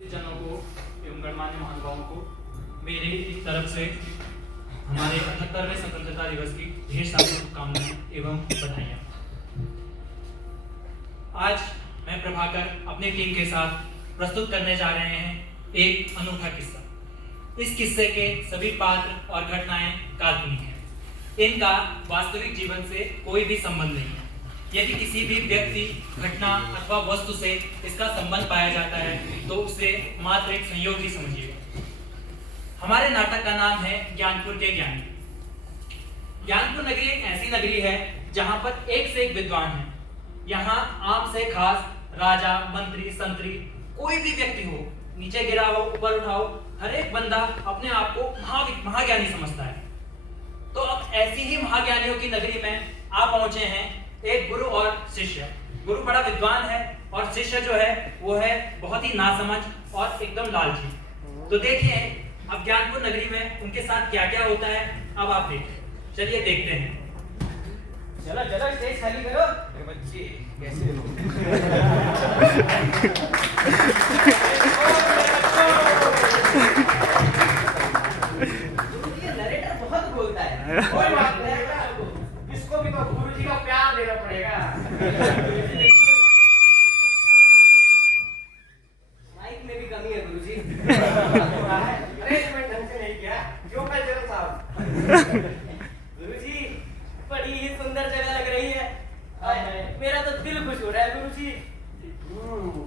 जनों को एवं गणमान्य महानुभावों को मेरे तरफ से हमारे 78वें स्वतंत्रता दिवस की ढेर सारी शुभकामनाएं एवं बधाइयां। आज मैं प्रभाकर अपनी टीम के साथ प्रस्तुत करने जा रहे हैं एक अनोखा किस्सा। इस किस्से के सभी पात्र और घटनाएं काल्पनिक हैं। इनका वास्तविक जीवन से कोई भी संबंध नहीं है। यदि किसी भी व्यक्ति, घटना अथवा वस्तु से इसका संबंध पाया जाता है तो उसे मात्र एक संयोग ही समझिएगा। हमारे नाटक का नाम है ज्ञानपुर के ज्ञानी। ज्ञानपुर नगरी एक ऐसी नगरी है जहां पर एक से एक विद्वान है। यहाँ आम से खास राजा, मंत्री, संतरी, कोई भी व्यक्ति हो, नीचे गिरा हो, ऊपर उठाओ, हर एक बंदा अपने आप को महाज्ञानी समझता है। तो अब ऐसी ही महाज्ञानियों की नगरी में आप पहुंचे हैं एक गुरु और शिष्य। गुरु बड़ा विद्वान है और शिष्य जो है वो है बहुत ही नासमझ और एकदम लालची। तो देखिए अब ज्ञानपुर नगरी में उनके साथ क्या क्या होता है, अब आप देखिए। चलिए देखते हैं। चलो चलो स्टेज खाली करो। मेरे बच्चे कैसे हो? ये नरेटर बहुत बोलता है। कोई बात नहीं, इसको भी तो गुरुजी का प्यार देना पड़ेगा। माइक में भी कमी है गुरुजी। अरेंजमेंट ढंग से नहीं किया। क्यों कल्चरल साहब? गुरुजी बड़ी ही सुंदर जगह लग रही है। मेरा तो दिल खुश हो रहा है गुरुजी।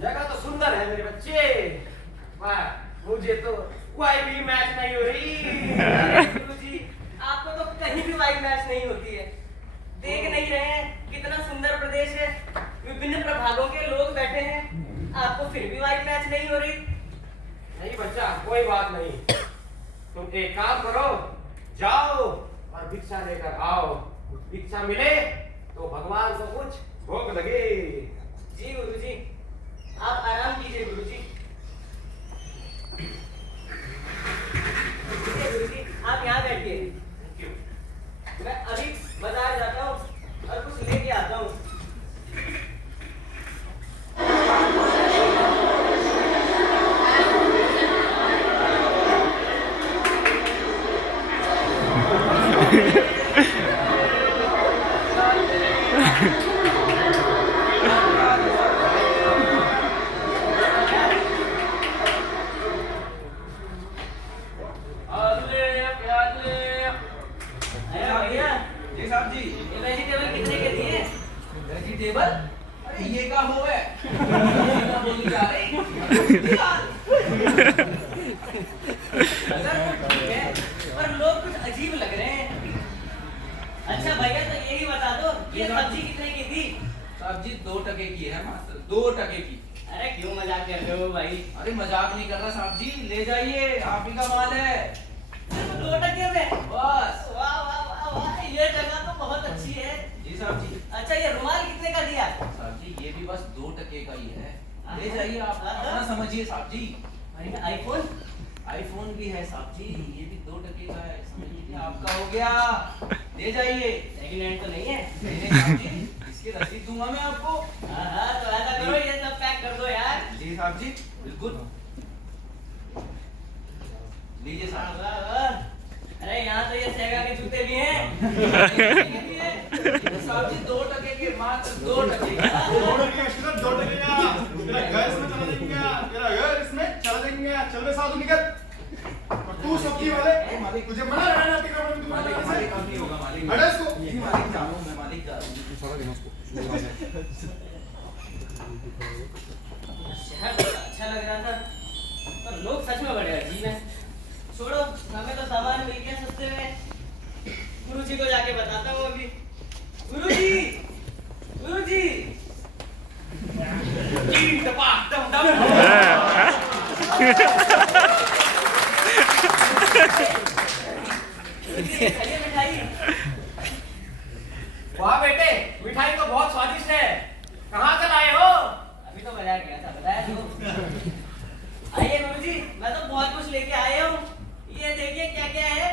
जगह तो सुंदर है मेरे बच्चे। वाह, मुझे तो कोई भी मैच नहीं हो रही। गुरुजी आपको तो कहीं भी वाइड मैच नहीं होती है। देख नहीं रहे हैं कितना सुंदर प्रदेश है, विभिन्न प्रभागों के लोग बैठे हैं, आपको फिर भी वाइड मैच नहीं हो रही। नहीं बच्चा, कोई बात नहीं। तुम एक काम करो, जाओ और भिक्षा लेकर आओ। भिक्षा मिले तो भगवान को कुछ भोग लगे। जी गुरुजी, आप आराम कीजिए गुरुजी। गुरुजी आप यहाँ बैठिए, मैं अभी बाजार जाता हूँ और कुछ लेके आता हूँ। वेजिटेबल? अरे ये का हो है? बोली जा रही? पर लोग कुछ अजीब लग रहे हैं। अच्छा भैया तो यही बता दो, ये सब्जी कितने की थी? सब्जी 2 टके की है मात्र, 2 टके की। अरे क्यों मजाक कर रहे हो भाई? अरे मजाक नहीं कर रहा साहब जी, ले जाइए, आप ही का माल है। सिर्फ 2 टके में? बस। वाह वाह वाह वाह, ये जगह तो बहुत अच्छी है। जी साहब जी। अच्छा ये रुमाल कितने का दिया? साहब जी ये भी बस 2 टके का ही है, ले जाइए, आप अपना समझिए साहब जी। आईफोन? आईफोन भी है साहब जी, ये भी 2 टके का है, समझ लीजिए आपका हो गया, ले जाइए। सेकंड हैंड तो नहीं है? नहीं साहब जी, इसकी रसीद दूंगा मैं आपको। हाँ तो ऐसा करो, ये सब पैक कर दो यार। जी साहब जी बिल्कुल, लीजिए साहब। वाह, वाह। अरे यहाँ तो ये सेगा के जूते भी हैं। साहब जी 2 टके के, मात्र 2 टके के। 2 टके का सिर्फ 2 टके का। तेरा घर इसमें चला देंगे, तेरा घर इसमें चला देंगे। चल बे साधु निकल। और तू सब्जी वाले, मालिक तुझे मना रहना आपके कमरे में, मालिक मालिक अब नहीं होगा मालिक। हटा इसको। जी मालिक जा रहा हूँ मैं, मालिक जा रहा हूँ। शहर तो अच्छा लग रहा था, पर लोग सच में बड़े अजीब हैं। छोड़ो, हमें तो सामान मिल गया सस्ते में। गुरुजी को जाके बताता हूँ अभी। गुरुजी, गुरुजी। जी टपाक दम दम। गुरुजी खाइए मिठाई। वाह बेटे, मिठाई तो बहुत स्वादिष्ट है। कहाँ से लाए हो? अभी तो बाजार गया था, बताया तो। आइए गुरुजी, मैं तो बहुत कुछ लेके आया हूँ। ये देखिए क्या क्या है।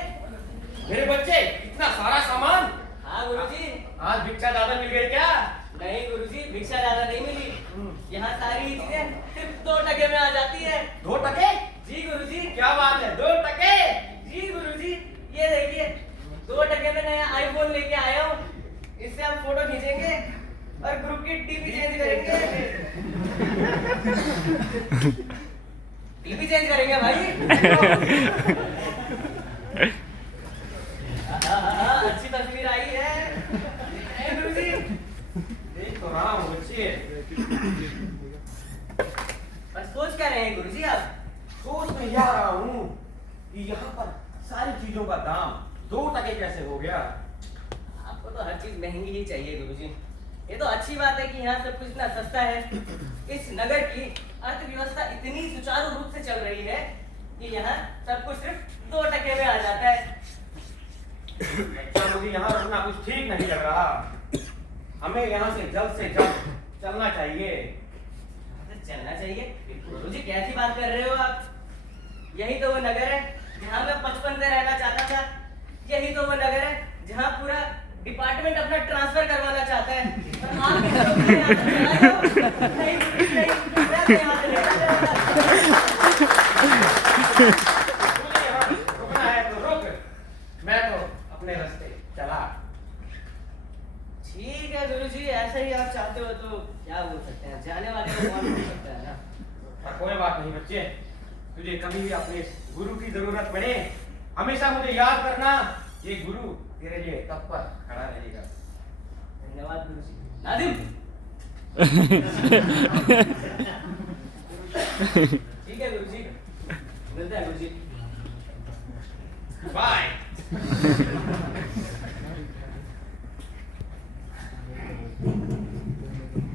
मेरे बच्चे इतना सारा सामान। हाँ गुरुजी। आज भिक्षा ज्यादा मिल गई क्या? नहीं गुरुजी, भिक्षा ज्यादा नहीं मिली। यहाँ सारी चीजें सिर्फ 2 टके में आ जाती है। 2 टके? जी गुरुजी। क्या बात है, 2 टके? जी गुरुजी, ये देखिए 2 टके में नया आईफोन लेके आया हूँ। इससे हम फोटो खींचेंगे और ग्रुप की डीपी चेंज करेंगे। डीपी चेंज करेंगे भाई। अच्छी तस्वीर आई है गुरुजी। देख तो रहा हूँ बच्चे। बस सोच क्या रहे हैं गुरुजी आप? सोच में यह रहा हूँ कि यहाँ पर सारी चीजों का दाम 2 टके कैसे हो गया। आपको तो हर चीज महंगी ही चाहिए गुरुजी। ये तो अच्छी बात है कि यहाँ सब कुछ इतना सस्ता है। इस नगर की अर्थव्यवस्था इतनी सुचारू रूप से चल रही है कि यहाँ सब कुछ सिर्फ 2 टके में आ जाता है। अच्छा, मुझे यहाँ रुकना कुछ ठीक नहीं लग रहा। हमें यहाँ से जल्द चलना चाहिए। चलना चाहिए? गुरुजी कैसी बात कर रहे हो आप? यही तो वो नगर है जहाँ मैं बचपन से रहना चाहता था। यही तो वो नगर है जहाँ पूरा डिपार्टमेंट अपना ट्रांसफर करवाना चाहता है। और आप नहीं, मैं तो यहाँ से लेकर जाऊंगा। मुझे यहाँ रुकना है तो रुक, मैं तो अपने रास्ते चला। ठीक है गुरुजी, ऐसा ही आप चाहते हो तो क्या बोल सकते हैं। जाने वाले को कौन बोल सकता है ना। पर कोई बात नहीं बच्चे, तुझे कभी भी अपने गुरु की जरूरत पड़े हमेशा मुझे याद करना। ये गुरु तेरे लिए तत्पर खड़ा रहेगा। धन्यवाद गुरुजी। नादिम। ठीक है गुरुजी, मिलते हैं गुरुजी। बाय।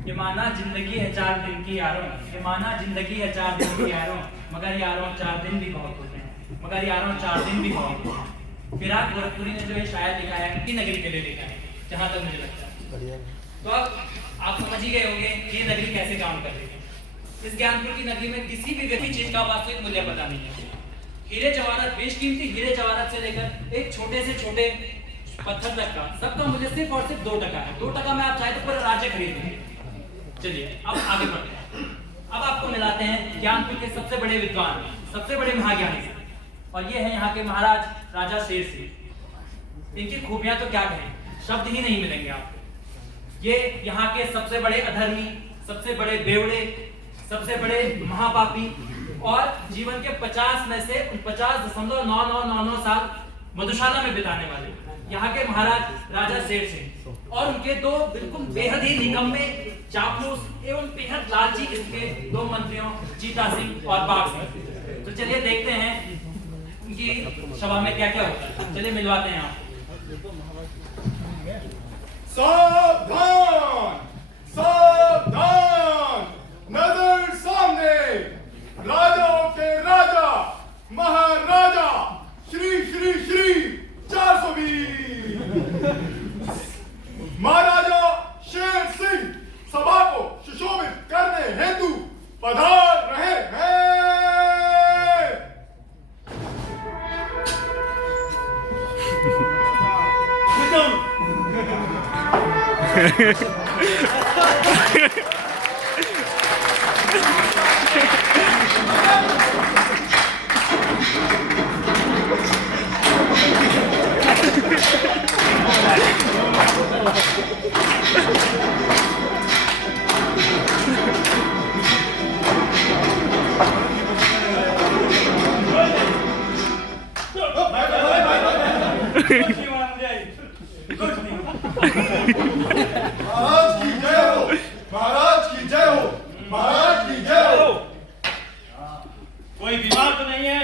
ये माना जिंदगी है 4 दिन की यारों, ये माना जिंदगी है 4 दिन की यारों, मगर यारों 4 दिन भी बहुत होते हैं, मगर यारों 4 दिन भी बहुत होते हैं। फिराक गोरखपुरी ने जो ये शायर लिखा है कि नगरी के लिए लिखा है, जहाँ तक मुझे लगता है। तो अब आप समझ ही गए होंगे कि ये नगरी कैसे काम कर रही है। इस ज्ञानपुर की नगरी में किसी भी व्यक्ति चीज का वास्तविक मूल्य पता नहीं है। हीरे जवाहरात, बेशकीमती हीरे जवाहरात से लेकर एक छोटे से छोटे पत्थर तक का सबका मूल्य सिर्फ और सिर्फ 2 टका है। 2 टका में आप चाहे तो पूरा राज्य खरीद लीजिए। चलिए अब आगे बढ़ते हैं। अब आपको मिलाते हैं ज्ञानपुर के सबसे बड़े विद्वान, सबसे बड़े महाज्ञानी से, और ये है यहाँ के महाराज राजा शेर सिंह। इनकी खूबियां तो क्या कहें, शब्द ही नहीं मिलेंगे आपको। ये यहाँ के सबसे बड़े अधर्मी, सबसे बड़े बेवड़े, सबसे बड़े महापापी और जीवन के 50 में से 50.9999 साल मधुशाला में बिताने वाले यहाँ के महाराज राजा शेर सिंह और उनके 2 बिल्कुल बेहद ही निकम्मे, चापलूस एवं बेहद लालची इनके 2 मंत्रियों जीता सिंह और बाघ सिंह। तो चलिए देखते हैं उनकी सभा में क्या क्या होता है। चलिए मिलवाते हैं आपको। सावधान, सावधान, नजर सामने, राजाओं के राजा महाराजा श्री श्री श्री 420 महाराजा शेर सिंह सभा को सुशोभित करने हेतु पधार रहे हैं। महाराज की जय हो, महाराज की जय हो, महाराज की जय हो। कोई बीमार तो नहीं है?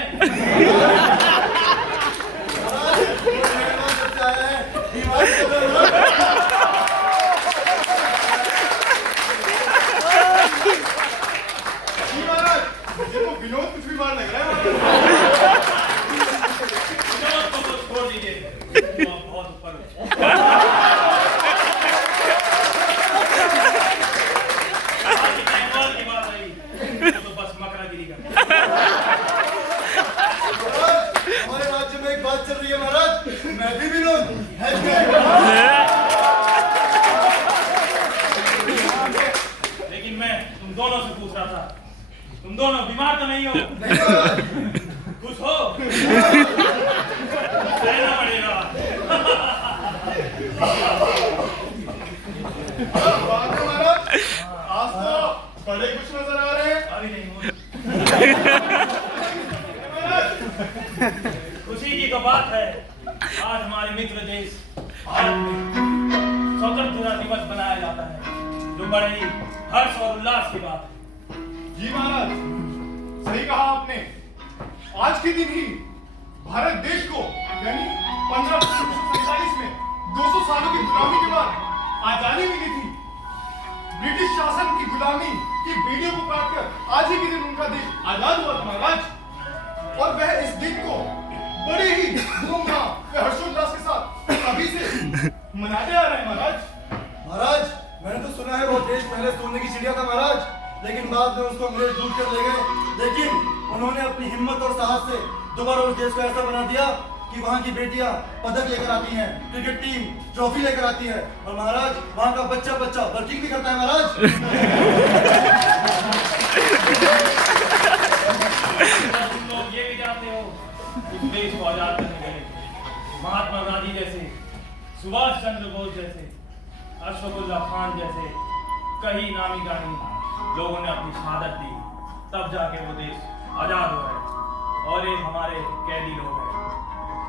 महाराज ये तो विनोद कुछ बीमार लग रहा है। विनोद को तो छोड़ दीजिए, वो बहुत ऊपर है। आज की टाइम की बात आई, वो तो बस मकरागिरी का। हमारे राज्य में एक बात चल रही है महाराज, मैं भी विनोद है। लेकिन मैं तुम दोनों से पूछ रहा था, तुम दोनों बीमार तो नहीं हो? खुश हो? रहना पड़ेगा। बात है महाराज, आज तो बड़े कुछ नजर आ रहे हैं। अभी नहीं हो। खुशी की तो बात है, आज हमारे मित्र देश भारत में स्वतंत्रता दिवस बनाया जाता है, जो बड़े ही हर्ष और उल्लास की बात है। जी महाराज, सही कहा आपने। आज के दिन ही भारत देश को यानी 1547 में 200 सालों की गुलामी के बाद आजादी मिली थी। ब्रिटिश शासन की गुलामी की बेड़ियों को काटकर आज ही के दिन उनका देश आजाद हुआ था महाराज। और वह इस दिन को बड़े ही धूमधाम व हर्षोल्लास के साथ अभी से मनाते आ रहे हैं महाराज। महाराज, मैंने तो सुना है वो देश पहले सोने की चिड़िया था महाराज, लेकिन बाद में उसको अंग्रेज लूट कर ले गए। लेकिन उन्होंने अपनी हिम्मत और साहस से दोबारा उस देश को ऐसा बना दिया कि वहाँ की बेटियां पदक लेकर आती हैं, क्रिकेट टीम ट्रॉफी लेकर आती है, और महाराज वहाँ का बच्चा वर्किंग भी करता है महाराज। तुम लोग ये भी जानते हो, इस देश को आजाद करने के लिए महात्मा गांधी जैसे, सुभाष चंद्र बोस जैसे, अशफाकुल्लाह खान जैसे कई नामी गामी लोगों ने अपनी शहादत दी, तब जाके वो देश आजाद हो रहा है। और एक हमारे कैदी लोग हैं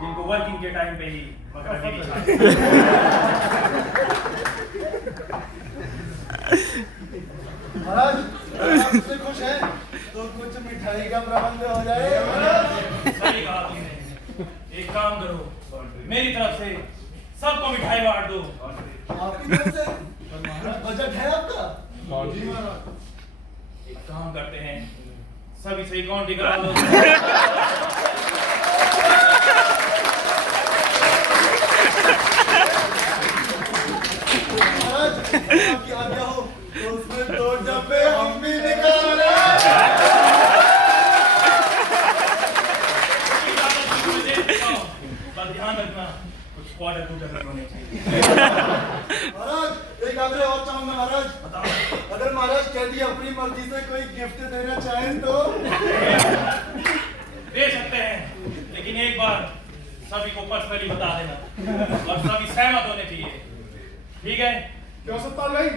जिनको वर्किंग के टाइम पे ही बकरागिरी चाहिए। महाराज, अगर आप इससे खुश हैं तो कुछ मिठाई का प्रबंध हो जाए। सही कहा तुमने। एक काम करो, मेरी तरफ से सबको मिठाई बांट दो। आपकी तरफ से बजट है आपका? जी महाराज। एक काम करते हैं, सभी से अकाउंट करा दो। महाराज, आपकी आज्ञा हो तो उसमें 2 डब्बे हम भी निकाल रहे हैं। पर ध्यान रखना, कुछ क्वार्टर टूटर नहीं होने चाहिए। महाराज, एक आग्रह और चाहूंगा महाराज, अगर महाराज कैदी अपनी मर्जी से कोई गिफ्ट देना चाहें तो दे सकते हैं, लेकिन एक बार सभी को पर्सनली बता देना और सभी सहमत होने चाहिए, ठीक है? क्यों सत्ताल भाई?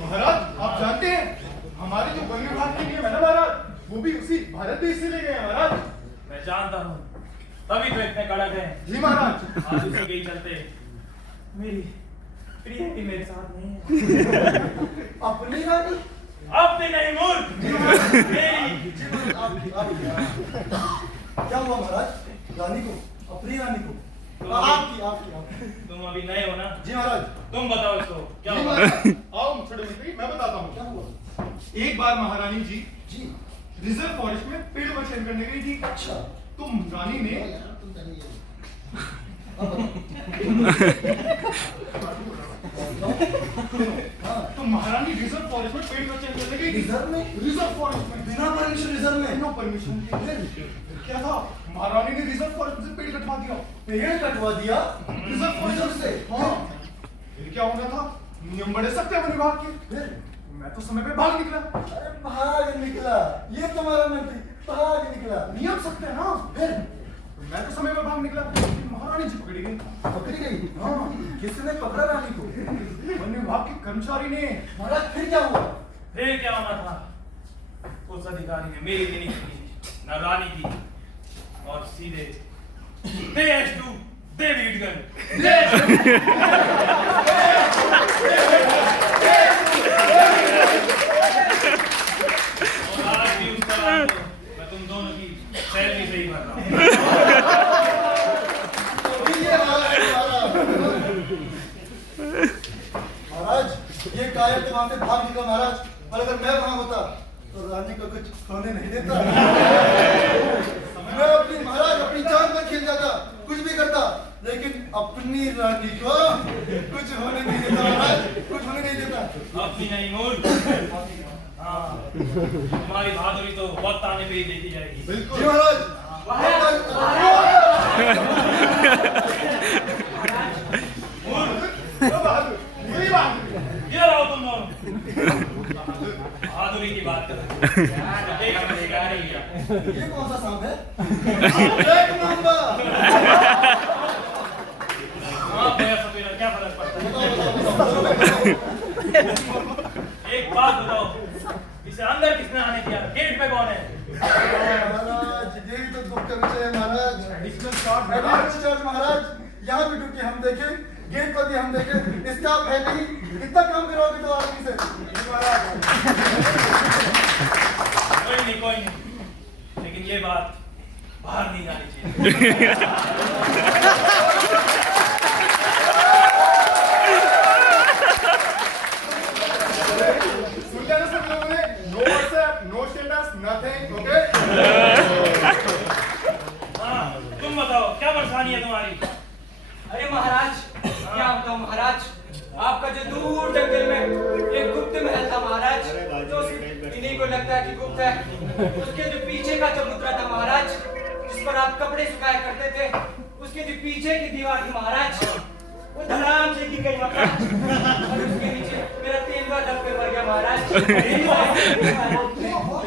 महाराज, आप जानते हैं हमारे जो वन विभाग के नियम है ना महाराज, वो भी उसी भारत देश से ले गए हैं महाराज। मैं जानता हूँ, तभी तो इतने कड़क हैं। जी महाराज। आज उसी के ही चलते मेरी प्रिय भी मेरे साथ नहीं है। अपनी रानी अपनी नहीं मूर्ख, मेरी। क्या हुआ महाराज? रानी को, अपनी रानी को? आपकी। तुम अभी नए हो ना? जी महाराज। तुम बताओ इसको क्या जी हुआ? महाराज, आओ छोटे मंत्री, मैं बताता हूँ। क्या हुआ? एक बार महारानी जी जी। रिजर्व फॉरेस्ट में पेड़ का चयन करने गई थी। अच्छा। तुम रानी ने तो महारानी रिजर्व फॉरेस्ट में पेड़ का चयन करने गई थी। रिजर्व में? रिजर्व फॉरेस्ट में बिना परमिशन रिजर्व में? बिना परमिशन के। क्या था, महारानी ने रिजर्व फॉरेस्ट से पेड़ कटवा दिया। पेड़ कटवा दिया रिजर्व फॉरेस्ट से? हाँ। फिर क्या होना था, नियम बड़े सख्त है वन विभाग के। फिर मैं तो समय पे भाग निकला। अरे भाग निकला, ये तुम्हारा मंत्री भाग निकला। नियम सख्त है ना। फिर मैं तो समय पे भाग निकला, लेकिन महारानी जी पकड़ी गई। पकड़ी गई? हाँ। किसने पकड़ा रानी को? वन विभाग के कर्मचारी ने। महाराज, फिर क्या हुआ? फिर क्या होना था, उस अधिकारी ने मेरी भी नहीं की, न रानी की, और सीधे देश टू डेविडगन। और आज भी उस तरह मैं तुम दोनों की सैलरी से ही भर रहा हूँ। महाराज, ये कायर तो वहां से भाग निकला महाराज, और अगर मैं वहां होता तो रानी को कुछ होने नहीं देता। मैं अपनी जान में खेल जाता, कुछ भी करता, लेकिन अपनी रानी को कुछ होने नहीं देता महाराज, कुछ होने नहीं देता। अपनी नहीं मूर्ख। हाँ, तुम्हारी बहादुरी तो वक्त आने पे ही देखी जाएगी। जी महाराज। वही बात ये रहो तुम दोनों बहादुरी की बात कर रहे हो। एक मिनट, आ रही है। ये कौन सा सांप है? एक नंबर। हाँ भैया सफेद क्या फर्क पड़ता है? एक बात बताओ, इसे अंदर किसने आने दिया? गेट पे कौन है? महाराज यही तो दुख का विषय है महाराज। एडिशनल चार्ज महाराज, यहाँ पे ड्यूटी हम देखें, गेट पर भी हम देखें, स्टाफ है नहीं, कितना काम कराओगे तो आदमी से? कोई नहीं, लेकिन ये बात बाहर नहीं जानी चाहिए। सुन लिया ना सब लोगों ने? No WhatsApp, no status, nothing, okay? हाँ, तुम बताओ क्या परेशानी है तुम्हारी? अरे महाराज, क्या बताऊं महाराज, आपका जो दूर जंगल में एक गुप्त महल था महाराज, जो सिर्फ इन्हीं को लगता है कि गुप्त है। उसके जो पीछे का चबूतरा था महाराज, जिस पर आप कपड़े सुखाया करते थे, उसके जो पीछे की दीवार थी महाराज, वो धड़ाम से गिर गई महाराज। और उसके नीचे मेरा तेंदुआ दब के मर गया महाराज।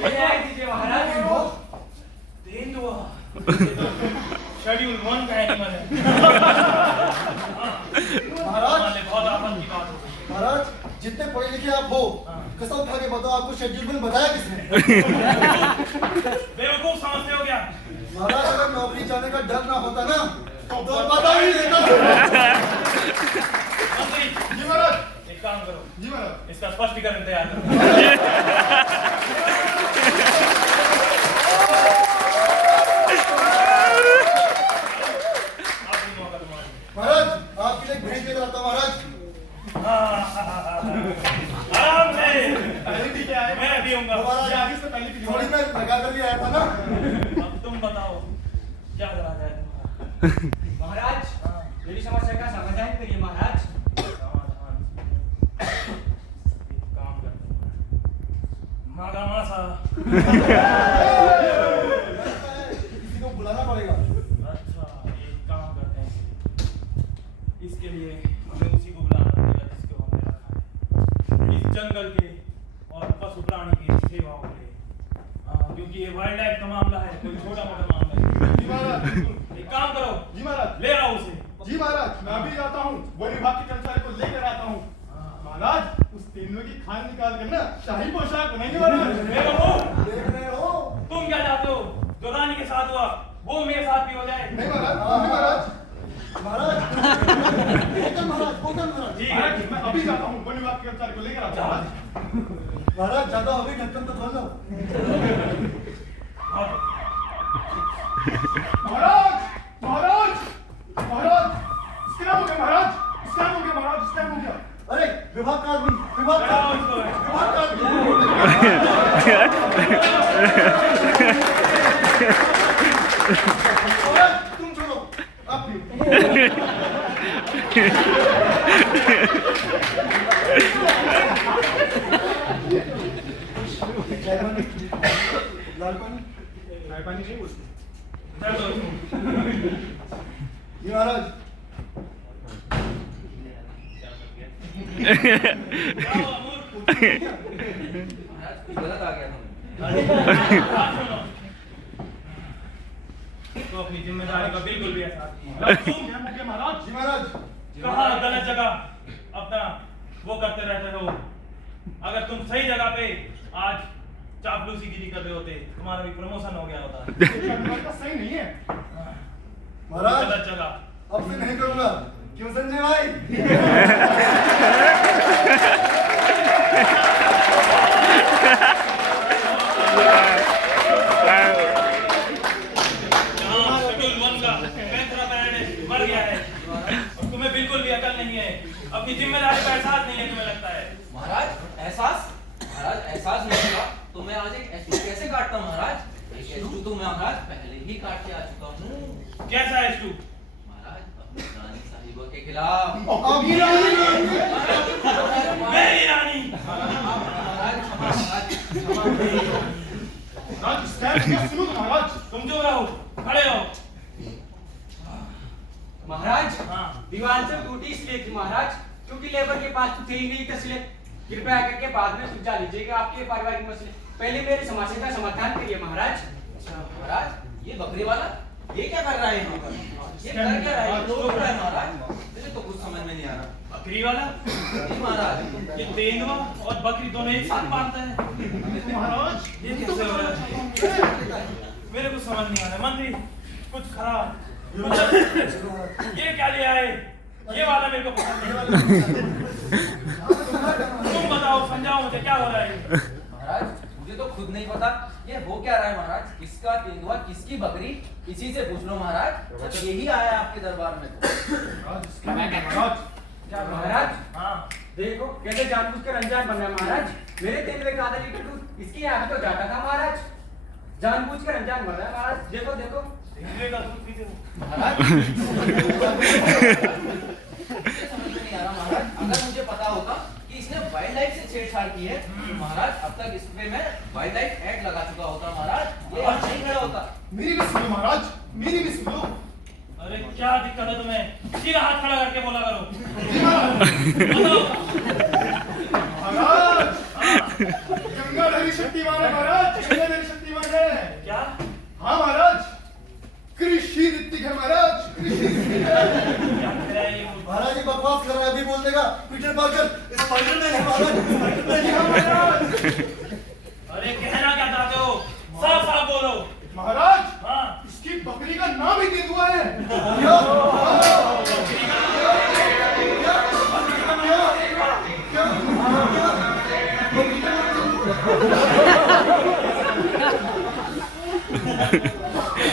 न्याय दीजिए महाराज। तेंदुआ शेड्यूल 1 का एनिमल है। महाराज बहुत आफत की बात हो गई। महाराज जितने पढ़े लिखे आप हो, कसम खा के बताओ आपको शेड्यूल में बताया किसने? बेवकूफ समझते हो क्या? महाराज अगर नौकरी जाने का डर ना होता ना तो पता ही नहीं देता। मंत्री, जी महाराज। एक काम करो, जी महाराज। इसका स्पष्टीकरण तैयार करो। महाराज आपके लिए भेज के जाता हूं महाराज। आराम से, ठीक है, मैं पीऊंगा। महाराज शादी से पहले की थोड़ी मैं लगा कर लिया था ना। अब तुम बताओ क्या करा जाए तुम्हारा? महाराज, मेरी समस्या का समाधान करिए महाराज। समाधान एक काम करते हैं, मागा मासा। किसी को बुलाना पड़ेगा। अच्छा, एक काम करते हैं, इसके लिए हमें उसी को बुलाना पड़ेगा जिसको हमने रखा है इस जंगल के और पशु प्राणी की सेवाओं के लिए। क्योंकि ये वाइल्ड लाइफ का मामला है, कोई छोटा मोटा मामला है। जी महाराज, बिल्कुल। एक काम करो, जी महाराज। ले आओ उसे। जी महाराज, मैं अभी जाता हूँ, वन विभाग के कर्मचारी को लेकर आता हूँ। महाराज, उस तेंदुए की खाल निकाल कर ना शाही पोशाक बनाएंगे महाराज। बेवकूफ, देख रहे हो? तुम क्या चाहते हो? जो रानी के साथ हुआ वो मेरे साथ भी हो जाए। नहीं महाराज, नहीं महाराज। महाराज होटल महाराज। ठीक है, महाराज, मैं अभी जाता हूँ, वन विभाग के कर्मचारी को लेकर आता हूँ। महाराज ज्यादा हो गई, ढक्कन तो खोल लो। महाराज, महाराज, महाराज, स्कैम हो गया महाराज, स्कैम हो गया महाराज, स्कैम हो गया। अरे विभाग का आदमी, विभाग का लगाओ आदमी, इसको। विभाग का आदमी। महाराज तुम छोड़ो, आप भी। लाल पानी, चाय पानी नहीं बोलते। चलो, ये महाराज जाओ, अमूल। महाराज कुछ गलत आ गया था। बात सुनो। तो अपनी जिम्मेदारी का बिल्कुल भी एहसास नहीं है। तुम स्कैम हो गया महाराज। जी महाराज कहाँ गलत जगह अपना वो करते रहते हो? अगर तुम सही जगह पे आज चापलूसीगिरी कर रहे होते, तुम्हारा भी प्रमोशन हो गया होता। का सही नहीं है। महाराज गलत जगह। अब से नहीं करूंगा, क्यों संजय भाई? यहाँ शेड्यूल 1 का 35वां पैराडाइज मर गया है और तुम्हें बिल्कुल भी अकल नहीं है, अपनी जिम्मेदारी का एहसास नहीं है, तुम्हें लगता है। महाराज एहसास नहीं होगा तो मैं आज एक एस्टू कैसे काटता हूँ महाराज? एक एस्टू तो मैं महाराज पहले ही काट के आ चुका हूँ। कैसा है स्टू? महाराज अपनी रानी साहिबा के खिलाफ। मेरी रानी। महाराज क्षमा करें। महाराज, स्कैम हो गया, सुनो तो महाराज। तुम चुप रहो, खड़े रहो। महाराज हाँ। दीवार से टूटी इसलिए थी महाराज, क्योंकि लेबर के पास तो थे ही नहीं तसले। कृपया करके बाद में सुलझा लीजिएगा आपके पारिवारिक मसले, पहले मेरे समस्या का समाधान करिए महाराज। अच्छा महाराज, ये बकरी वाला ये क्या कर रहा है यहाँ पर? ये कर क्या रहा है? ये रोक रहा है महाराज। मुझे तो कुछ समझ में नहीं आ रहा। बकरी वाला? जी महाराज। ये तेंदुआ और बकरी दोनों एक साथ पालता है। महाराज ये कैसे हो रहा है? मेरे को समझ नहीं आ रहा मंत्री, कुछ खराब। ये क्या लिया है? ये वाला मेरे को पसंद नहीं। तुम बताओ, समझाओ मुझे क्या हो रहा है? महाराज मुझे तो खुद नहीं पता ये हो क्या रहा है महाराज। किसका तेंदुआ, किसकी बकरी, इसी से पूछ लो महाराज। यही आया है आपके दरबार में तो। महाराज क्या महाराज? हाँ। देखो कैसे जानबूझकर अनजान बन रहा है महाराज। मेरे तेंदुए का आधा लीटर दूध इसकी यहाँ तो जाता था महाराज, जानबूझकर अनजान बन रहा है महाराज। देखो देखो तेंदुए का दूध पीते हो? महाराज मुझे समझ में नहीं आ रहा महाराज। अगर मुझे पता होता कि इसने वाइल्ड लाइफ से छेड़छाड़ की है तो महाराज अब तक इस पे मैं वाइल्ड लाइफ एक्ट लगा चुका होता महाराज। ये आज नहीं खड़ा होता। मेरी भी सुनो महाराज, मेरी भी सुनो। अरे क्या दिक्कत है तुम्हें? सीधा हाथ खड़ा करके बोला करो। महाराज गंगाधरी शक्तिमान है महाराज, गंगाधरी शक्तिमान है। क्या? हाँ महाराज, कृषि ऋतिक है महाराज, कृषि ऋतिक है। क्या कह रहा है ये? महाराज ये बकवास कर रहा है, अभी बोल देगा पीटर पार्कर स्पाइडरमैन है महाराज, स्पाइडरमैन है महाराज। अरे कहना क्या चाहते हो? साफ साफ बोलो। महाराज हाँ। इसकी बकरी का नाम ही तेंदुआ है।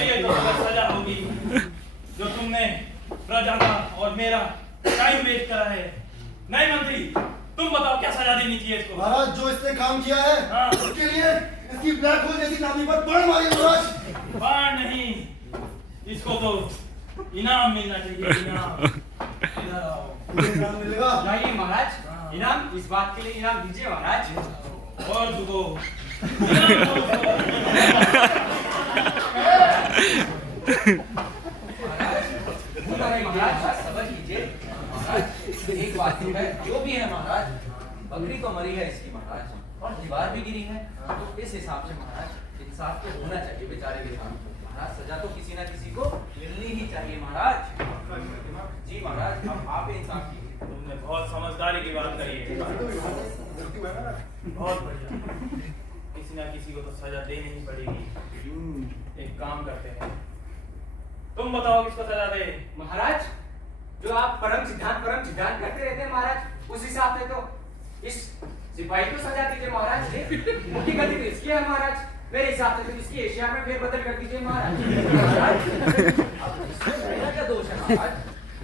ये तो सजा होगी जो तुमने प्रजा का और मेरा टाइम वेस्ट करा है। नहीं मंत्री, तुम बताओ क्या सजा देनी चाहिए इसको? महाराज जो इसने काम किया है हाँ। उसके लिए इसकी ब्लैक होल जैसी नामी पर बढ़ मारी महाराज। बाढ़ नहीं, इसको तो इनाम मिलना चाहिए। इनाम। इधर आओ। मुझे नाम मिलेगा। लाइए महाराज इनाम, इस बात के लिए इनाम दीजिए महाराज। और दुगो महाराज सबर कीजिए महाराज। एक बात तो है, जो भी है महाराज, बकरी तो मरी है इसकी महाराज और दीवार भी गिरी है, तो इस हिसाब से महाराज इंसाफ तो होना चाहिए बेचारे के साथ। महाराज सजा तो किसी ना किसी को मिलनी ही चाहिए महाराज। जी महाराज, अब आप इंसाफ कीजिए। तुमने बहुत समझदारी की बात करी है। बहुत बढ़िया। किसी ना किसी को तो सजा देनी ही पड़ेगी। एक काम करते हैं, तुम बताओ किसको सजा दे? महाराज जो आप परम सिद्धांत करते रहते हैं महाराज, उस हिसाब से तो इस सिपाही को सजा दीजिए महाराज। उनकी गलती तो इसकी है महाराज, मेरे हिसाब से तो इसकी एशिया में फेरबदल कर दीजिए महाराज। मेरा क्या दोष है महाराज?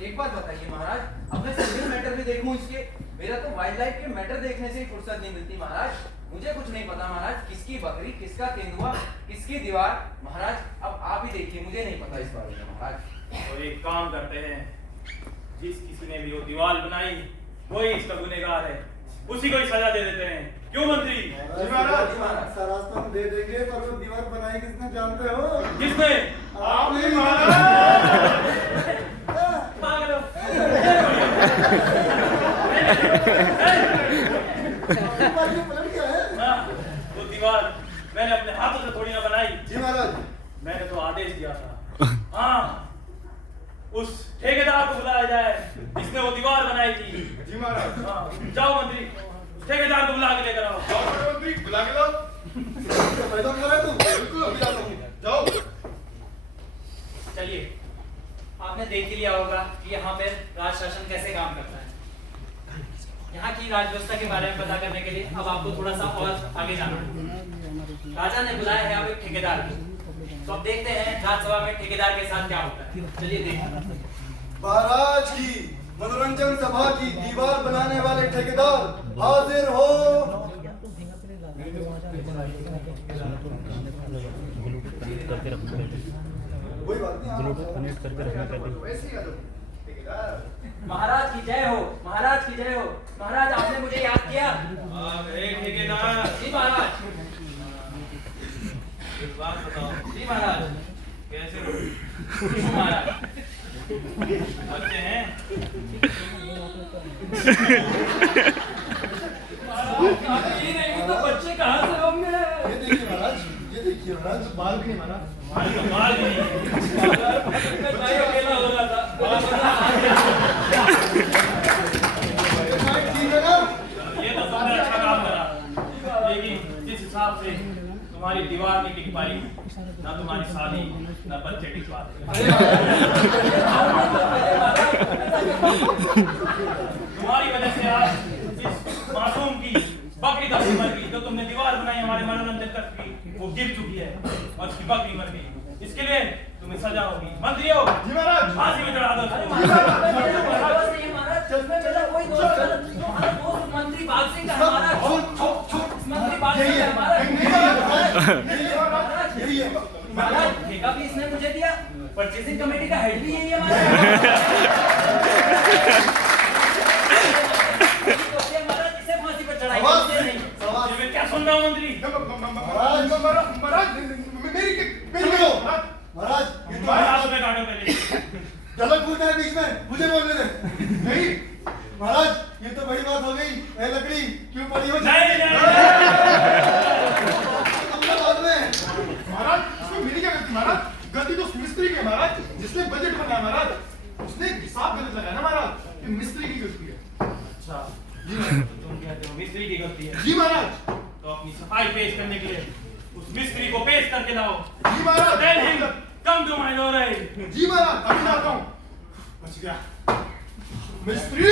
एक बात बताइए महाराज, अब मैं सिविल मैटर भी देखूं इसके? मेरा तो वाइल्ड लाइफ के मैटर देखने से ही फुर्सत नहीं मिलती महाराज। मुझे कुछ नहीं पता महाराज, किसकी बकरी, किसका तेंदुआ, किसकी दीवार। महाराज अब आप ही देखिए, मुझे नहीं पता इस बारे में महाराज। और एक काम करते हैं, जिस किसी ने भी वो दीवार बनाई वही इसका गुनहगार है, उसी को ही सजा दे देते हैं। क्यों मंत्री? जी महाराज। सरासर हम दे देंगे, पर वो दीवार बनाई किसने जानते हो? किसने? आपने महाराज। पागल हो। पलट गया है। हाँ, वो दीवार मैंने अपने हाथों से थोड़ी ना बनाई, जी महाराज। मैंने तो आदेश दिया था। हाँ, उस ठेकेदार को बुलाया जाए जिसने वो दीवार बनाई थी। जी महाराज। हाँ, जाओ मंत्री, उस ठेकेदार को बुला के लेकर आओ। जाओ मंत्री, बुला के लाओ। पैदा कर रहे तुम? बिल्कुल अभी आता हूँ। जाओ। चलिए, आपने देख ही लिया होगा कि यहाँ पे राज शासन कैसे काम करता है। यहाँ की राज व्यवस्था के बारे में पता करने के लिए अब आपको थोड़ा सा और आगे जाना है। राजा ने बुलाया है अब एक ठेकेदार को, तो अब देखते हैं राज्यसभा में ठेकेदार के साथ क्या होता है। चलिए देखते। महाराज की मनोरंजन सभा की दीवार बनाने वाले ठेकेदार हाजिर हो। कोई बात नहीं। महाराज की जय हो, महाराज की जय हो। महाराज आपने मुझे याद किया? ठेकेदार जी महाराज। एक बात बताओ, जी महाराज। कैसे हो? महाराज बच्चे हैं ये नहीं तो बच्चे कहाँ से होंगे? ये देखिए महाराज, ये देखिए महाराज, बाल भी नहीं महाराज। हमारी तो माल भी नहीं भाई अकेला हो रहा था। ठीक है ना? ये तो तुमने अच्छा काम करा लेकिन जिस हिसाब से तुम्हारी दीवार नहीं टिक पाई ना तुम्हारी शादी ना बच्चे टिक पाते तुम्हारी वजह से आज इस मासूम की बकरी का मर गई जो तुमने दीवार बनाई हमारे मनोरंजन करती वो गिर चुकी है और उसकी बकरी मर गई इसके लिए तुम्हें सजा होगी मंत्री हो जी महाराज। फांसी में चढ़ा दो मंत्री बाग सिंह का हमारा मंत्री बाग सिंह का हमारा यही है। महाराज ठेका भी इसने मुझे दिया परचेसिंग कमेटी का हेड भी यही है हमारा इसे फांसी पर चढ़ाई नहीं सवाल मैं क्या सुन रहा हूँ मंत्री महाराज मेरी सुनो। महाराज, ये तो महाराज में काटो पहले गलत पूछना है बीच में, मुझे बोलने दे। नहीं महाराज, ये तो बड़ी बात हो गई। ए लकड़ी क्यों पड़ी हो? नहीं बाद में महाराज इसमें मेरी क्या गलती महाराज? गलती तो उस मिस्त्री की है महाराज जिसने बजट बनाया महाराज। उसने हिसाब गलत लगाया ना महाराज। ये मिस्त्री की गलती है। अच्छा तुम कहते हो मिस्त्री की गलती है जी महाराज। तो अपनी सफाई पेश करने के लिए उस मिस्त्री को पेश करके लाओ जी महाराज। Tell him, come to my door. जी महाराज अभी लाता हूँ। बच गया मिस्त्री।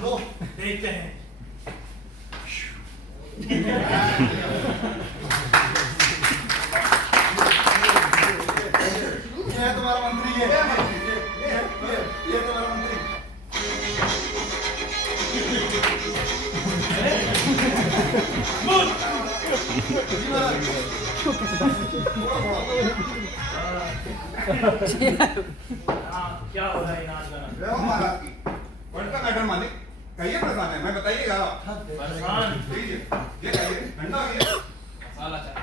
दो। देखते हैं ये है तुम्हारा मंत्री। ये तुम्हारा मंत्री। Good. जी महाराज। हाँ, क्या हो रहा है नाच गाना महाराज की कौन सा मैटर मालिक कहिए परेशान है मैं बताइएगा परेशान लीजिए ये कहिए ठंडा हो गया मसाला चाहिए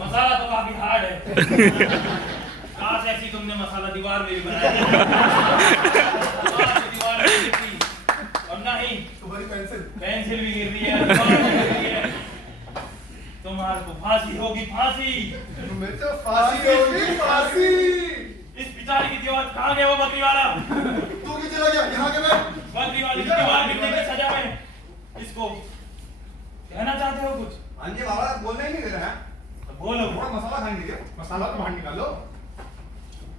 मसाला तो काफी हार्ड है काश ऐसी तुमने मसाला दीवार में भी बनाया दीवार में गिरती और ना ही तुम्हारी पेंसिल भी गिर रही है दीवार भी गिर रही है तुम्हारे को फांसी होगी फांसी मैं तो फांसी होगी फांसी। इस बेचारी की दीवार कहाँ गया वो बकरी वाला तू किधर चला गया? यहाँ के मैं। बकरी वाली की दीवार गिरने की सजा में इसको कहना चाहते हो कुछ हाँ जी महाराज बोलने ही नहीं दे रहे हैं तो बोलो थोड़ा मसाला खाने दीजिए मसाला तो बाहर निकालो।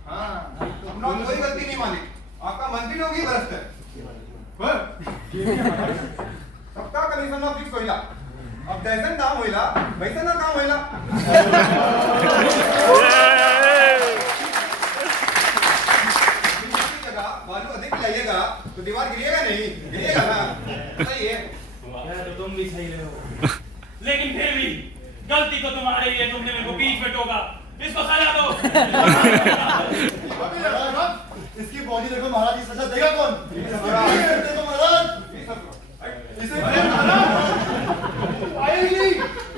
हाँ अपना कोई गलती नहीं मालिक आपका मंत्री लोग ही भ्रष्ट है सबका कमीशन ना फिक्स होइला अब जैसन दाम होइला वैसे ना काम होइला जगह बालू अधिक लाइएगा तो दीवार गिरिएगा नहीं गिरिएगा ना सही है यार तो तुम भी सही रहे हो लेकिन फिर भी गलती तो तुम्हारी ही है तुमने मेरे को बीच में टोका इसको सजा दो इसकी बॉडी देखो महाराज, की सजा देगा कौन? देखो महाराज, इसे आएगी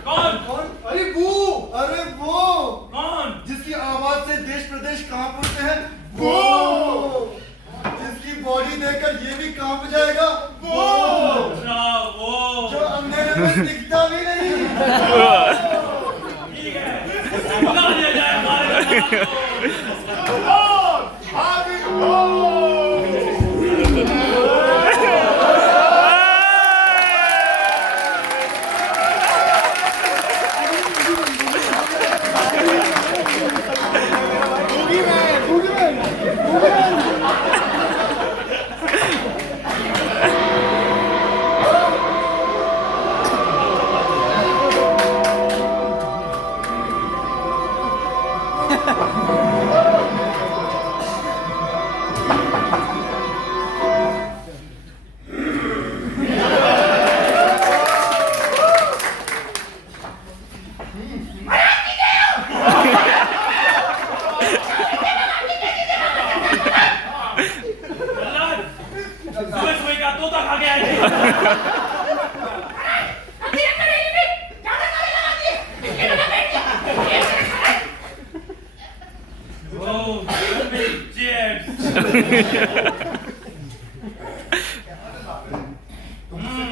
कौन कौन? अरे वो अरे वो कौन जिसकी आवाज से देश प्रदेश कांप उठते हैं, वो जिसकी बॉडी देखकर ये भी कांप जाएगा, वो अच्छा वो जो अंधेरे में दिखता भी नहीं। ठीक है बुला लिया जाए हमारे घर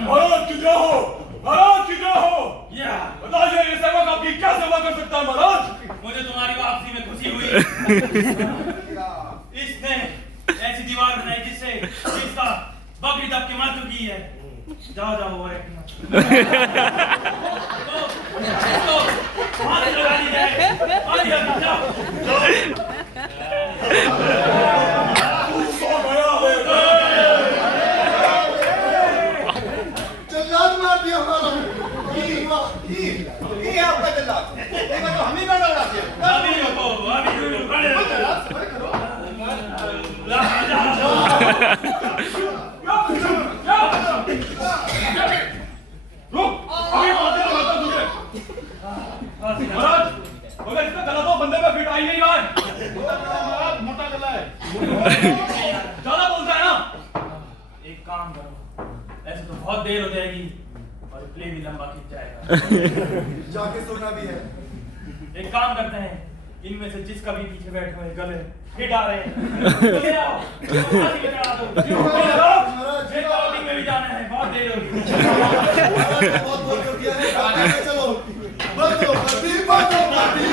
महाराज की जय हो, महाराज की जय हो। बताइए ये सेवक आपकी क्या सेवा कर सकता है महाराज? मुझे तुम्हारी वापसी में खुशी हुई। इसने ऐसी दीवार बनाई जिसका बकरी दब के मर चुकी है। जाओ जाओ वो तो फांसी लगा दी जाए। जाओ जल्लाद मार दिया हमारा। ये आपका जल्लाद ये बात तो हम ही बना रहा है अभी रुको खड़े करो महाराज मगर इसका गला तो बंदे पे फिट आ ही नहीं रहा है। मोटा गला है। ज्यादा बोलता है ना। एक काम करो, ऐसे तो बहुत देर हो जाएगी और प्ले भी लंबा खिंच जाएगा। जाके सोना भी है। एक काम करते हैं, इनमें से जिसका भी पीछे बैठे हुए गले हिट आ रहे हैं ले आओ, फांसी पे चढ़ा दो। रिकॉर्डिंग में भी जाना है, बहुत देर हो गई। बहुत बोल कर दिया है। आगे चलो। बंदो पार्टी, बंदो पार्टी।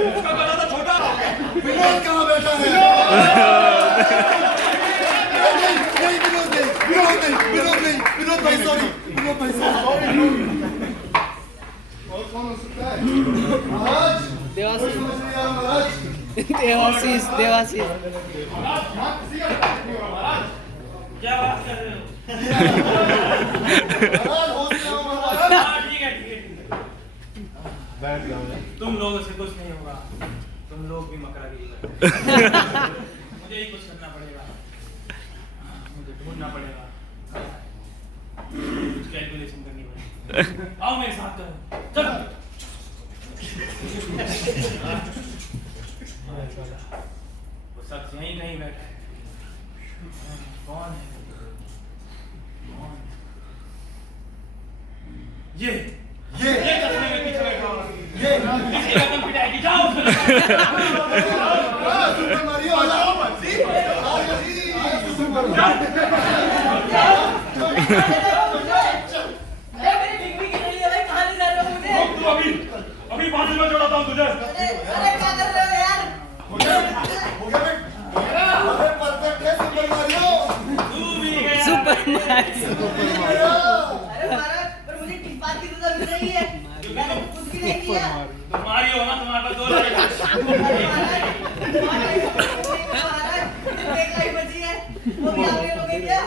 उसका गला तो छोटा। विनोद कहाँ बैठा है? विनोद भाई सॉरी। विनोद भाई सॉरी। और कौन हो सकता है? महाराज देवाशीष। कोई समझ नहीं आ रहा महाराज। देवाशीष देवाशीष महाराज यहाँ किसी का साथ नहीं होगा महाराज। क्या बात कर रहे हो? महाराज होश में आओ महाराज। हाँ ठीक है। बैठ जाओ। तुम लोगों से कुछ नहीं होगा, तुम लोग भी मकरागिरी करो। मुझे ही कुछ करना पड़ेगा, मुझे ढूंढना पड़ेगा, कुछ कैलकुलेशन करनी पड़ेगी। आओ मेरे साथ करो, चलो। वो शख्स यहीं कहीं बैठा है। कौन है? कौन? ये चश्मे में पीछे बैठा हुआ। इसकी रकम पिटाएगी, जाओ उसको लेकर। सुपर मारियो आ जाओ मर्जी। सुपर मेरी भीख भी गिर रही है भाई, कहाँ ले जा रहे हो मुझे? तू अभी फांसी में चढ़ाता हूँ तुझे। अरे क्या कर रहे हो यार? हो गया अरे परफेक्ट है सुपर मारियो। तू भी गया। सुपर मैक्स अरे महाराज, पर मुझे किस बात की सजा मिल रही है? मैंने कुछ भी नहीं किया। तुम्हारी हो ना, तुम्हारे पास 2 लाख। महाराज, सिर्फ एक लाइफ बची है, वो भी आप ले लोगे क्या?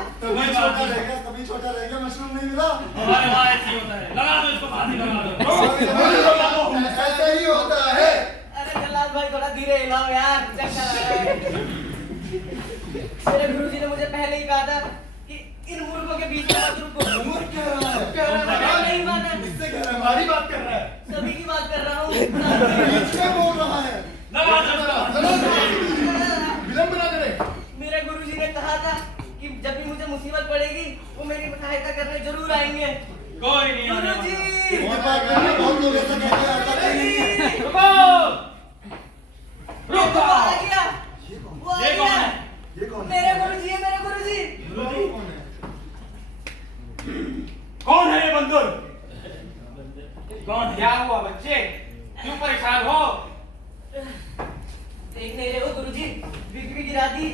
कभी छोटा रह गया मशरूम नहीं मिला। हमारे वहाँ ऐसे ही होता है, लगा दो इसको, फांसी लगा दो। ऐसा ही होता है। अरे जल्लाद भाई थोड़ा धीरे हिलाओ यार, चक्कर आ रहा है। मेरे गुरुजी ने मुझे पहले ही कहा था कि इन मूर्खों के बीच में मत रुको। मूर्ख कह रहा है। मैंने नहीं माना। इससे कह रहा है हमारी बात कर रहा है। सभी की बात कर रहा हूँ। बीच में बोल रहा है। लगा दो इसको। विलंब ना करें। मेरे गुरुजी ने कहा था कि जब भी मुझे मुसीबत पड़ेगी वो मेरी सहायता करने जरूर आएंगे। कोई नहीं आने वाला। गुरुजी! ये बात करना बहुत लोग ऐसा कहते हैं आता नहीं। रुको। वो आ गया। वो आ ये कौन गया। है? ये कौन है? मेरे गुरुजी है, मेरे गुरुजी। कौन है? कौन है ये बंदर? कौन है? क्या हुआ बच्चे? क्यों परेशान हो? देख नहीं रहे हो गुरुजी, भीख भी गिरा दी।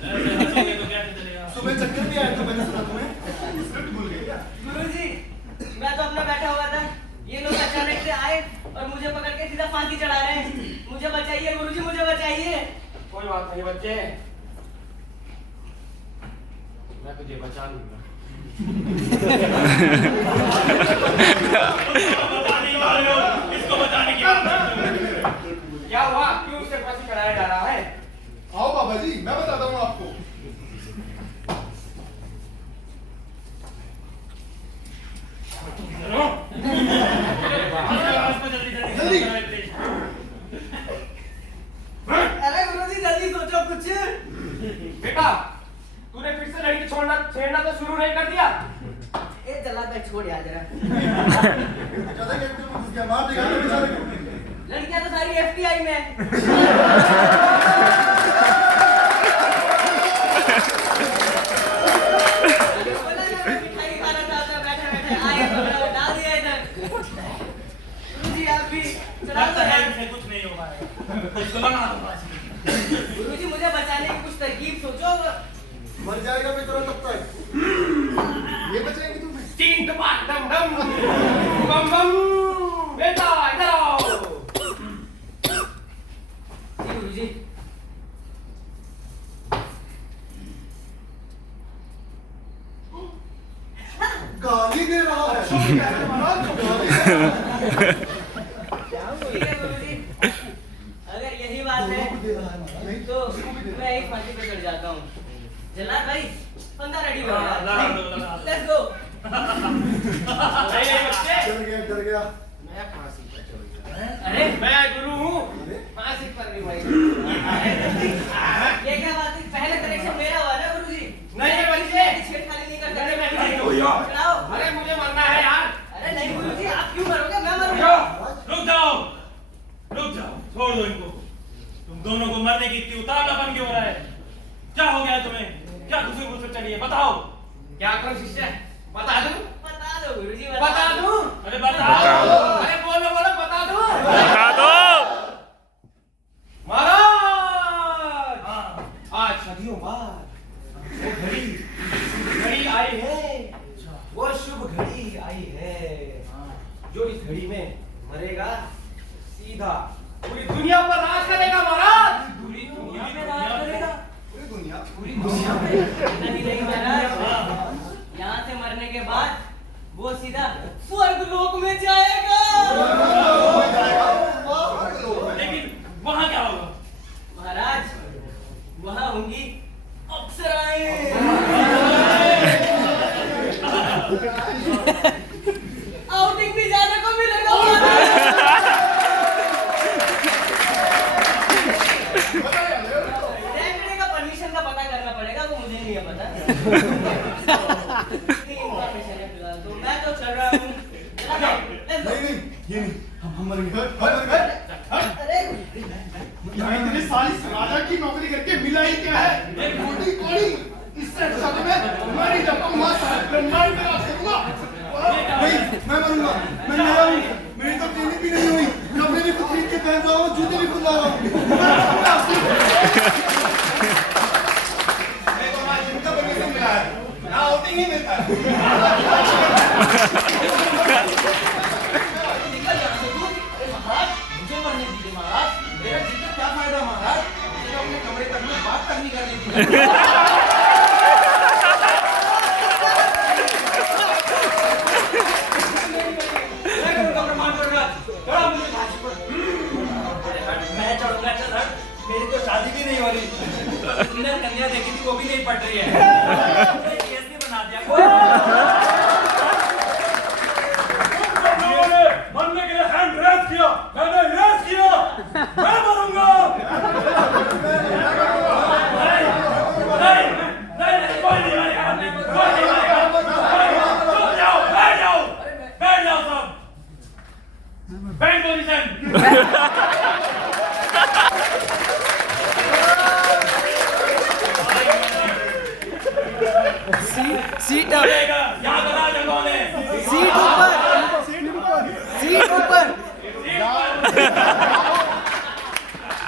ऐसे हंसोगे तो कैसे चलेगा? सुबह चक्कर भी आया था मैंने सुना तुम्हें। स्क्रिप्ट भूल गए क्या? गुरुजी, मैं तो अपना बैठा हुआ था, ये लोग अचानक से आए और मुझे पकड़ के सीधा फांसी चढ़ा रहे हैं। मुझे बचाइए गुरुजी, मुझे बचाइए। कोई बात नहीं बच्चे, मैं तुझे बचा लूंगा। बताने वाले हो, इसको बताने की बात करते हो। क्या हुआ? क्यों उसे फांसी चढ़ाया जा रहा है? आओ बाबा जी, मैं बताता हूँ आपको। जल्दी। देखा? तूने फिर से लड़की छेड़ना तो शुरू नहीं कर दिया? ए जल्लाद भाई छोड़ यार जरा। ज्यादा गेट में घुस गया, मार देगा तो बेचारे को। लड़कियां तो सारी FBI में है। बोला ना मैं मिठाई खाना चाहता हूं, बैठे-बैठे आए तो डाल दिया इधर। गुरुजी आप भी चला दो यार। इनसे कुछ नहीं हो पाएगा। इसको लगा दूंगा। गुरुजी मुझे बचाने की कुछ तरकीब सोचो। मर जाएगा बेचारा तब तक। ये बचाएंगे तुम्हें? तीन टपाक डम डम बम बम। बेटा इधर आओ। जी गुरुजी। गाली दे रहा है। ठीक है गुरुजी। अगर यही बात है तो मैं एक फांसी पे चढ़ जाता हूँ। जल्लाद भाई फंदा रेडी करो यार। Let's go. डर गया। मैं फांसी पर चढ़ गया। अरे मैं गुरु हूँ। फांसी पर नहीं भाई। ये क्या बात है? पहले कनेक्शन मेरा हुआ ना गुरुजी। नहीं है बच्चे। छेड़खानी नहीं करते। नहीं, मैं नहीं हूँ यार। चढ़ाओ। अरे मुझे मरना है यार। अरे नहीं गुरुजी आप क्यों मरोगे? मैं मरूंगा। रुक जाओ, रुक जाओ, छोड़ दो इनको। तुम दोनों को मरने की इतनी उतावलापन क्यों हो रहा है? क्या हो गया तुम्हें? क्या खुशी चढ़ी है? बताओ। क्या करूँ शिष्य? बता दूँ? बता दो गुरुजी बता दूँ? अरे बताओ। अरे बोलो बोलो बता दूँ? बता दो। महाराज हाँ। आज सदियों बाद वो घड़ी आई है। वो शुभ घड़ी आई है। जो इस घड़ी में मरेगा सीधा पूरी दुनिया पर राज करेगा महाराज। पूरी दुनिया पे राज करेगा। पूरी दुनिया पे। नहीं नहीं महाराज, यहाँ से मरने के बाद वो सीधा स्वर्ग लोक में जाएगा। लेकिन वहाँ क्या होगा? महाराज वहाँ होंगी अप्सराएं। आउटिंग भी जाने को मिलेगा महाराज। देखने का परमिशन का पता करना पड़ेगा, वो मुझे नहीं है पता। इतनी information है फिलहाल तो मैं तो चल रहा हूँ। नहीं, ये नहीं। हम मरेंगे। अरे यहाँ इतने साल इस राजा की नौकरी करके मिला ही क्या है? एक मोटी कोड़ी। इससे अच्छा तो मैं मर ही जाता हूँ। वहाँ सारा ब्रह्मांड में राज करूँगा। नहीं, मैं मरूंगा। मैं नया हूँ। मेरी तो ट्रेनिंग भी नहीं हुई। कपड़े भी खुद खरीद के पहन रहा हूँ, जूते भी खुद ला रहा हूँ। मेरे को आज जिम का परमिशन मिला है। ना आउटिंग ही मिलता है। मुझे मरने दीजिए महाराज। मेरा जीने का क्या फायदा महाराज? मुझे अपने कमरे तक में बात तक नहीं करने दीजिए। मैं करूँगा प्रमाण करूँगा। चढ़ा मुझे फांसी पर। मैं चढ़ूंगा। चल हट। मेरी तो शादी भी नहीं हो रही। सुंदर कन्या देखी थी, वो भी नहीं पड़ रही है। मुझे केस भी बना दिया। मरने के लिए हैंड रेस किया, मैंने रेस किया, मैं मरूंगा। नहीं, कोई नहीं मरेगा, कोई नहीं मरेगा। बैठ जाओ, बैठ जाओ, बैठ जाओ सब। Bank position. सीट अप, यहाँ का राजा कौन है? सीट ऊपर, सीट ऊपर।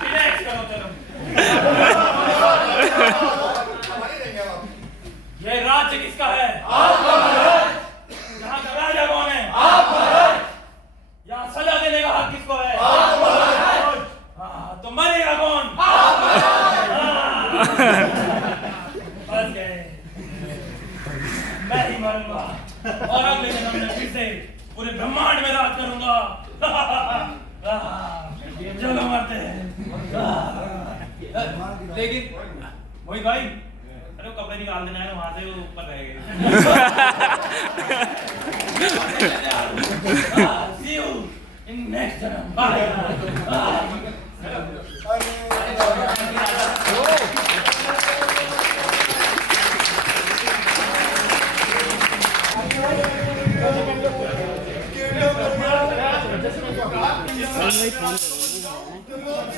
रिलैक्स करो चलो। ये राज्य किसका है? आपका महाराज। यहाँ का राजा कौन है? आप महाराज। यहाँ सजा देने का हक किसको है? आप महाराज। हाँ, तो मरेगा कौन? आप महाराज। बस गए। मैं ही मरूंगा और अगले जन्म में फिर से पूरे ब्रह्मांड में राज करूंगा। चलो मरते हैं। लेकिन मोहित भाई, अरे वो कपड़े निकाल देना है, वहां से वो ऊपर रह गए। See you in next जन्म। Bye.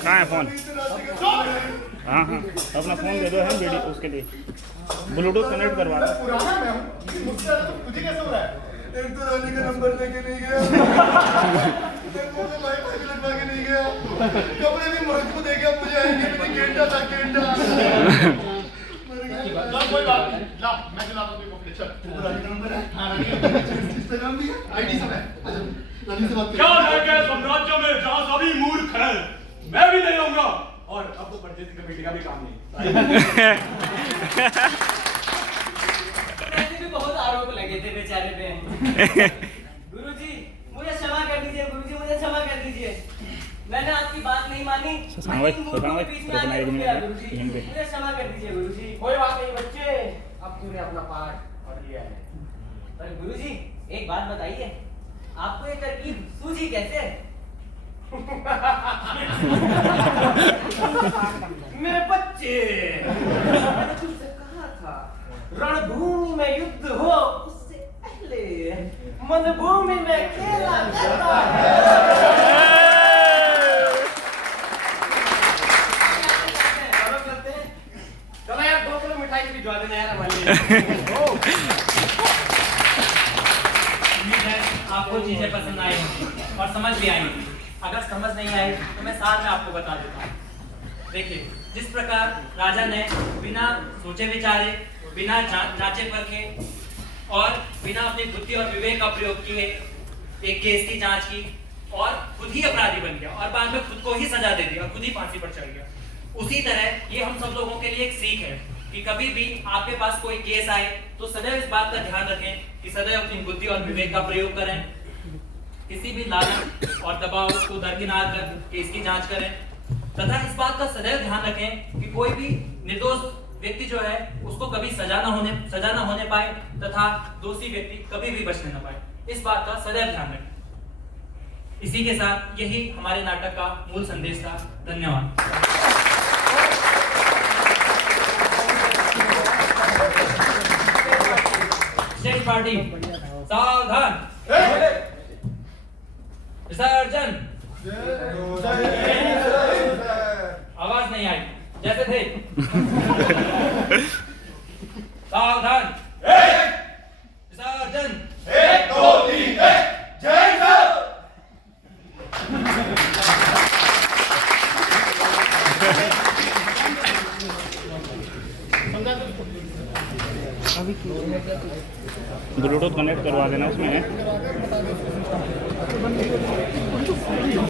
कहाँ है फोन? हाँ हाँ अपना फोन दे दो है वीडियो उसके लिए ब्लूटूथ कनेक्ट करवा दो। पुराना मैं हूँ, मुझसे ज्यादा तो तुझे कैसे हो रहा है? एक तो रानी का नंबर लेके नहीं गया, एक तो भाई भाई लगवा के नहीं गया, कपड़े भी मर्द को दे गया, मुझे आएंगे भी नहीं, गेंडा था गेंडा। ला कोई बात नहीं, ला मैं दिलाता हूँ तेरे कपड़े, चल। रानी का नंबर है, हाँ रानी का नंबर है, इंस्टाग्राम भी है, आईडी सब है, रानी से बात कर। क्या रह गया साम्राज्य में जहाँ सभी मूर्ख हैं, मैं भी नहीं रहूंगा और अब तो परचेजिंग कमेटी का भी काम नहीं। ऐसे भी बहुत आरोप लगे थे बेचारे पे। गुरुजी मुझे क्षमा कर दीजिए, गुरुजी मुझे क्षमा कर दीजिए, मैंने आपकी बात नहीं मानी, मूर्खों के बीच में आके रुक गया गुरुजी, मुझे क्षमा कर दीजिए गुरुजी। कोई बात नहीं बच्चे, अब तूने अपना पाठ पढ़ लिया है। पर गुरुजी एक बात बताइए, आपको ये तरकीब सूझी कैसे? मेरे बच्चे, मैंने तुमसे कहा था रणभूमि में युद्ध हो उससे पहले मनभूमि में खेला करता है। चलो यार 2 किलो मिठाई भिजवा देना यार हमारे लिए। उम्मीद है आपको चीजें पसंद आई होंगी और समझ भी आई होंगी। अगर समझ नहीं आई तो मैं साथ में आपको बता देता हूँ। देखिए, जिस प्रकार राजा ने बिना सोचे विचारे, बिना जांचे परखे और बिना अपनी बुद्धि और विवेक का प्रयोग किए एक केस की जांच की और खुद ही अपराधी बन गया और बाद में खुद को ही सजा दे दी और खुद ही फांसी पर चढ़ गया, उसी तरह ये हम सब लोगों के लिए एक सीख है कि कभी भी आपके पास कोई केस आए तो सदैव इस बात का ध्यान रखें कि सदैव अपनी बुद्धि और विवेक का प्रयोग करें, किसी भी लालच और दबाव को दरकिनार कर केस की जांच करें तथा इस बात का सदैव ध्यान रखें कि कोई भी निर्दोष व्यक्ति जो है उसको कभी सजा ना होने पाए तथा दोषी व्यक्ति कभी भी बचने ना पाए, इस बात का सदैव ध्यान रखें। इसी के साथ यही हमारे नाटक का मूल संदेश था। धन्यवाद। स्टेज पार्टी सावधान, विसर्जन। आवाज नहीं आई, जैसे थे। सावधान, विसर्जन। 1 2 3 जय सर। ब्लूटूथ कनेक्ट करवा देना उसमें।